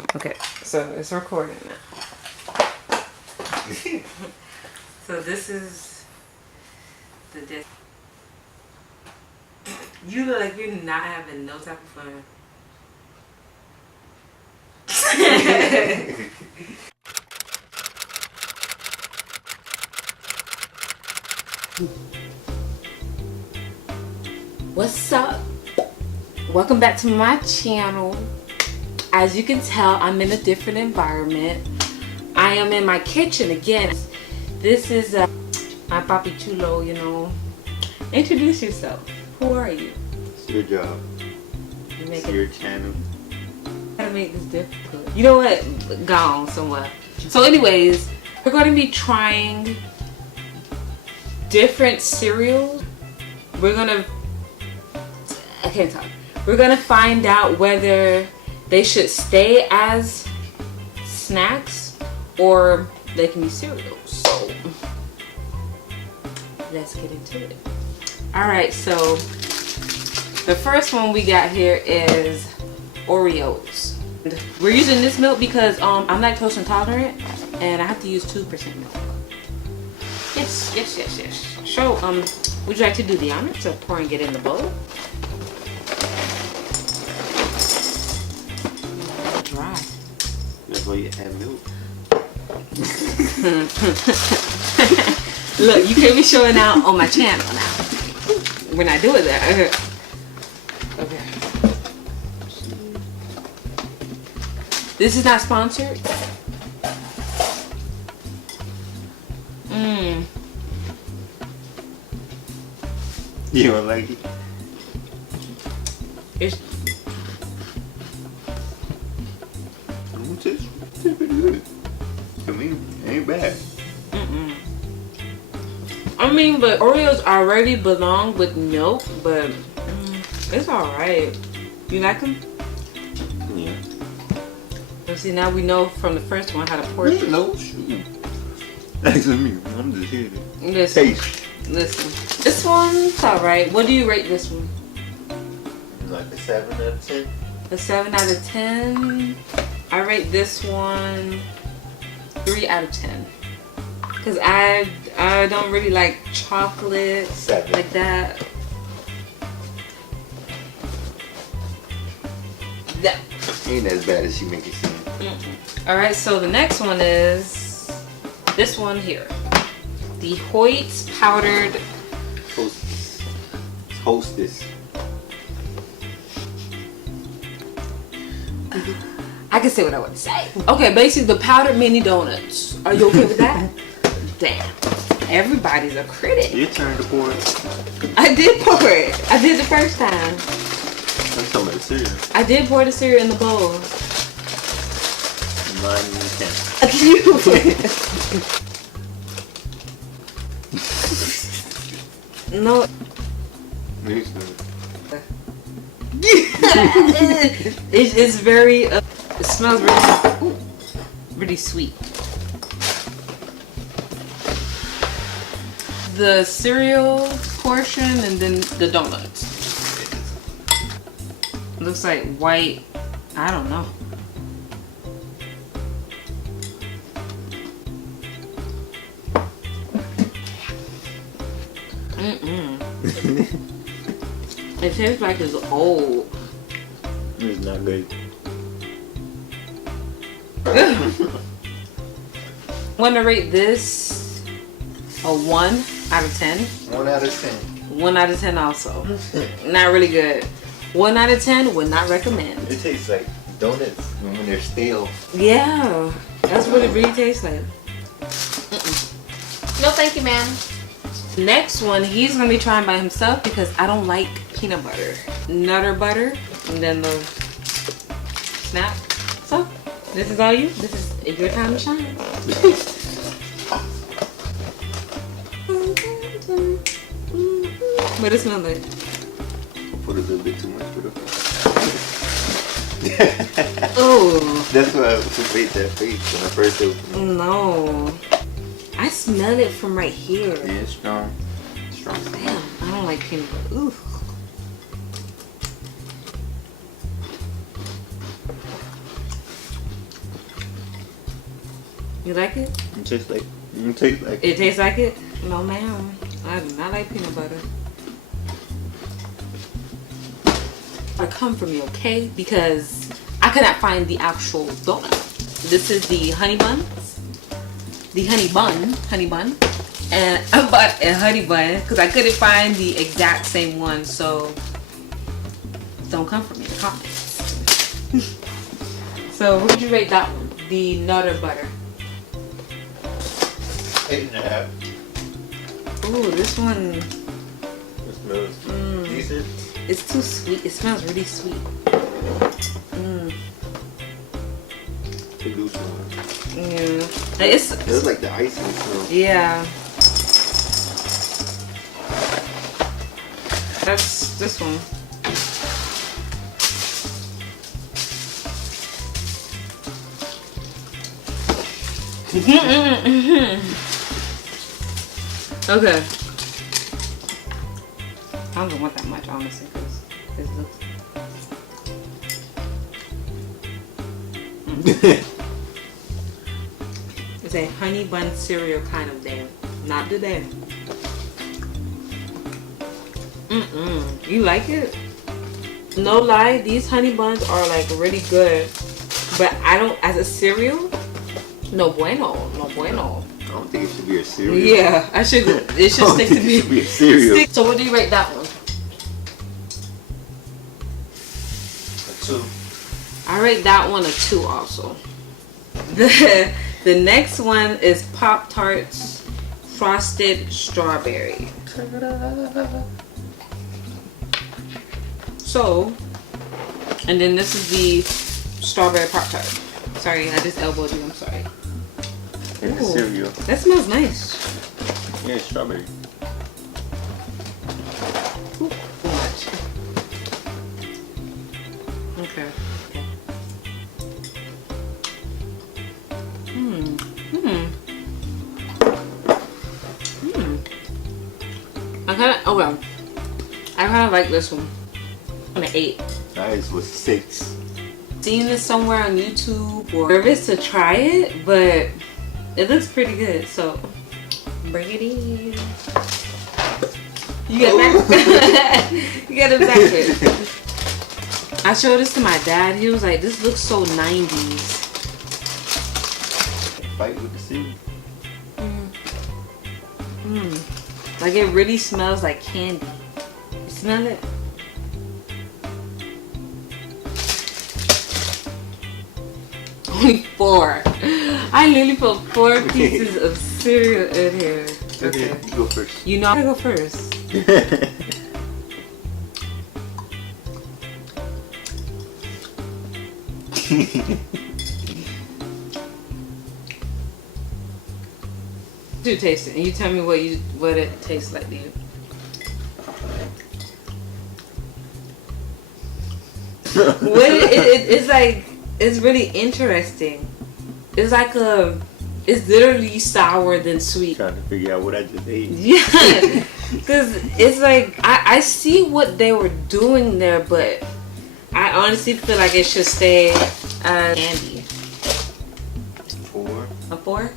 Okay, so it's recording now. So this is the disc. You look like you're not having no type of fun. What's up? Welcome back to my channel. As you can tell, I'm in a different environment. I am in my kitchen again. This is my papi chulo, you know. Introduce yourself. Who are you? It's your job. It's your channel. Gotta make this difficult. You know what? Gone somewhere. So anyways, we're going to be trying different cereals. We're gonna, I can't talk. We're gonna find out whether they should stay as snacks or they can be cereals. So let's get into it. Alright, so the first one we got here is Oreos. We're using this milk because I'm lactose intolerant and I have to use 2% milk. Yes. So, would you like to do the honors of pouring it in the bowl? Dry. That's why you have milk. Look, you can't be showing out on my channel now. We're not doing that. Okay. This is not sponsored. You don't like it? It's pretty good. I mean, it ain't bad. I mean, but Oreos already belong with milk, but it's alright. You like them? Yeah. Well, see, now we know from the first one how to portion. No, shoot. Actually, me, I'm just here to Listen, taste. listen. This one's alright. What do you rate this one? Like a 7 out of 10. A 7 out of 10. I rate this one 3 out of 10. Cause I don't really like chocolate 7. like that. Ain't as bad as she make it seem. Alright, so the next one is this one here. The Hoyt's powdered Hostess. I can say what I want to say. Okay, basically the powdered mini donuts. Are you okay with that? Damn. Everybody's a critic. Your turn to pour it. I did pour it. I did the first time. I'm talking about the cereal. I did pour the cereal in the bowl. 9 out of 10. No. It's very, it smells really sweet. The cereal portion and then the donuts. Looks like white, I don't know. It tastes like it's old. It's not good. I'm gonna rate this a 1 out of 10. 1 out of 10. 1 out of 10 also. Not really good. 1 out of 10 would not recommend. It tastes like donuts when they're stale. Yeah, that's what it really tastes like. No thank you, ma'am. Next one, he's gonna be trying by himself because I don't like peanut butter. Nutter butter, and then the snap. So, this is all you. This is your time to shine. What it smell like? I'll put a little bit too much for the Oh. That's why I made that face when I first opened. No. I smell it from right here. Yeah, it's strong. Strong. Damn, I don't like peanut butter. Ooh. You like it? It tastes like. It tastes like. It tastes like it? No, ma'am. I do not like peanut butter. Come for me, okay? Because I could not find the actual donut. This is the honey buns. The honey bun. And I bought a honey bun because I couldn't find the exact same one. So don't come for me in the comments. So what would you rate that one? The Nutter Butter. 8.5. Ooh, this one. It smells decent. It's too sweet. It smells really sweet. The loose one. Yeah. It smells like the icing smell. Yeah. That's this one. Okay. I don't want that much, honestly, because it looks. It's a honey bun cereal kind of day. Not today. You like it? No lie, these honey buns are like really good. But I don't, as a cereal, no bueno. I don't think it should be a cereal. Yeah, it should stick to me. It should be a cereal. So what do you rate that one? A 2. I rate that one a 2 also. The next one is PopTarts Frosted Strawberry. So, and then this is the strawberry Pop-Tart. Sorry, I just elbowed you, I'm sorry. It's a cereal. That smells nice. Yeah, it's strawberry. Ooh, too much. Okay. I kind of like this one. I'm an 8. Nice was 6. Seen this somewhere on YouTube or nervous to try it, but it looks pretty good. So bring it in. You get back. You get it back. I showed this to my dad. He was like, "This looks so 90s." Fight with the cereal. Like it really smells like candy. You smell it? Only 4. I literally put 4 pieces of cereal in here. Okay, you go first. You know I go first. Do taste it, and you tell me what it tastes like to you. It's like, it's really interesting. It's like it's literally sour than sweet. Trying to figure out what I just ate. Yeah, because it's like I see what they were doing there, but I honestly feel like it should stay candy. 4. A 4?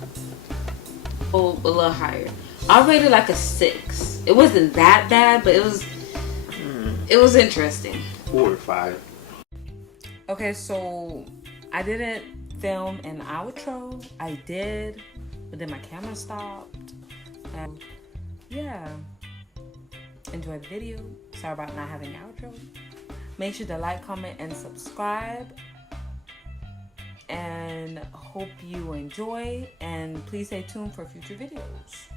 Oh, a little higher. I rated like a 6. It wasn't that bad, but it was interesting. 4 or 5. Okay, so I didn't film an outro. I did, but then my camera stopped. And yeah, enjoy the video. Sorry about not having an outro. Make sure to like, comment, and subscribe. And hope you enjoy. And please stay tuned for future videos.